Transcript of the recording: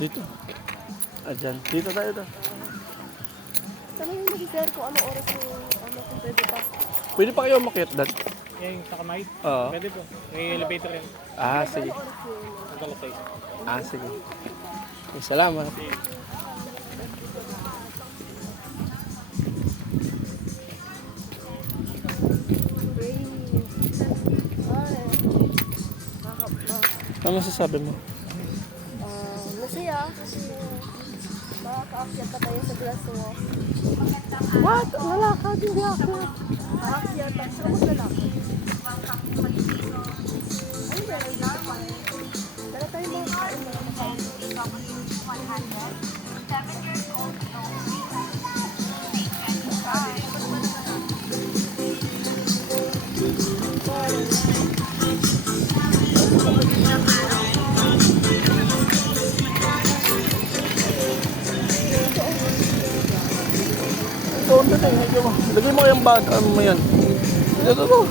Dito. Ah, dyan. Dito tayo to. Tanongin mo si sir kung ano oras yung kung pwede pa. Pwede pa kayo umakyat, Dad? Yung sa kamay? Oo. Pwede po. May elevator yan. Ah, sige. Ano oras yun? Hanggang 6. Ah, sige. Okay, salamat. Ay. Ano masasabi mo? Masaya kasi makakaakyat na tayo sa braso mo. What? Lalakad, hindi ako. Aakyat, tapos ako lalakad. Ay, meron dito pa. Dala tayo mga kain mga makain. Ito, ito, ito. Lagay mo yung bag. Ano mo yan? Ito, ito.